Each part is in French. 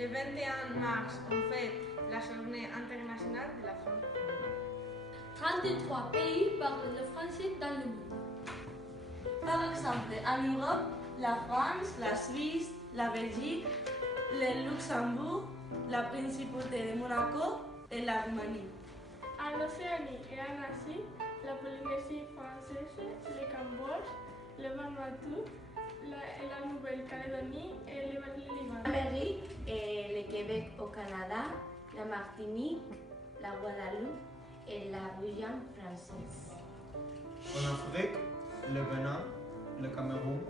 Le 21 mars, on fête la journée internationale de la francophonie. 33 pays parlent le français dans le monde. Par exemple, en Europe, la France, la Suisse, la Belgique, le Luxembourg, la Principauté de Monaco et la Roumanie. En Océanie et en Asie, la Polynésie française, le Cambodge, le Vanuatu, la Nouvelle-Calédonie et le Liban. L'Amérique et le Québec au Canada, la Martinique, la Guadeloupe et la Guyane française. En Afrique, le Bénin, le Cameroun,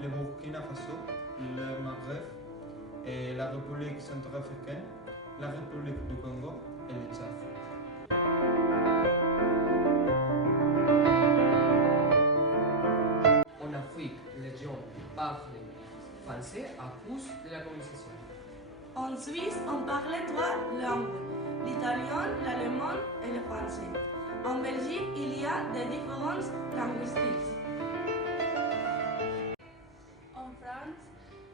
le Burkina Faso, le Maghreb et la République centrafricaine, la République du Congo et le Tchad. En Afrique, les gens parlent français à cause de la colonisation. En Suisse, on parle trois langues, l'italien, l'allemand et le français. En Belgique, il y a des différences linguistiques. En France,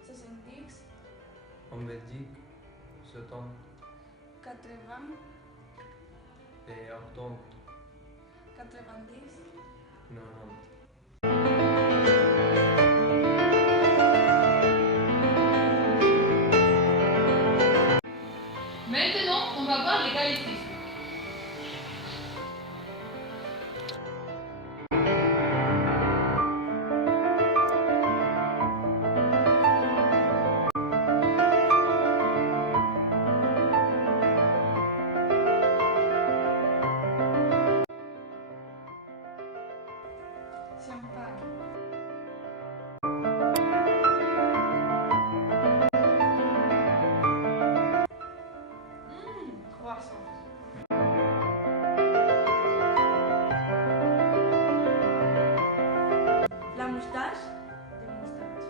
70, En Belgique, 70 80, et 80, 90. 90. Maintenant, on va voir l'égalité. Sympa. Croissant. La moustache, des moustaches.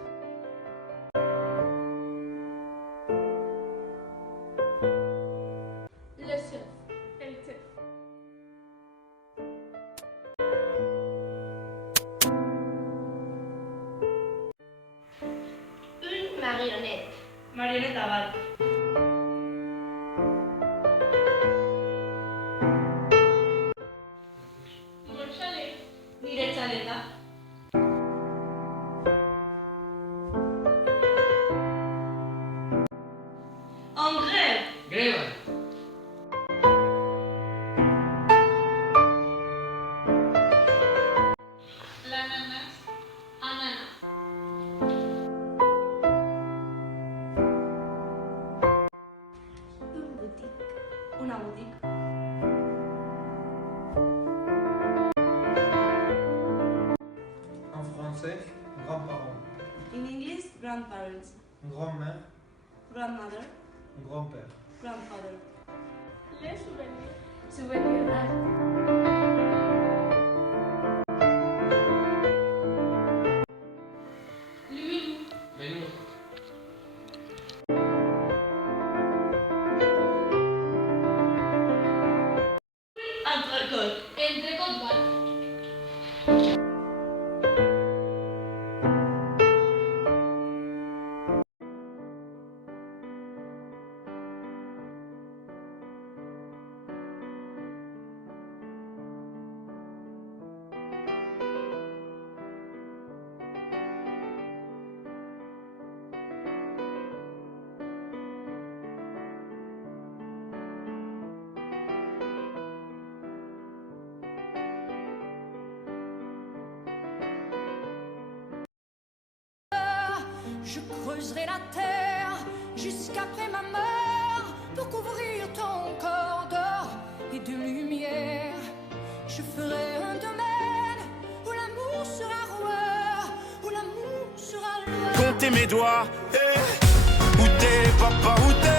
Le surf. El chef. Une marionnette. Marionnette à balle. Mon chalet. Mire chaleta. En grève. Grève. L'ananas. Ananas. Une boutique. Una boutique. En français, grands-parents, In English, grandparents, grand-mère, grandmother, grand-père. grandfather. Les souvenirs. Souvenir. Le menu. Menu. Entrecôte. Entrecôte balle. Je creuserai la terre jusqu'après ma mort pour couvrir ton corps d'or et de lumière. Je ferai un domaine où l'amour sera roi, où l'amour sera loi. Comptez mes doigts, où t'es, papa, où t'es?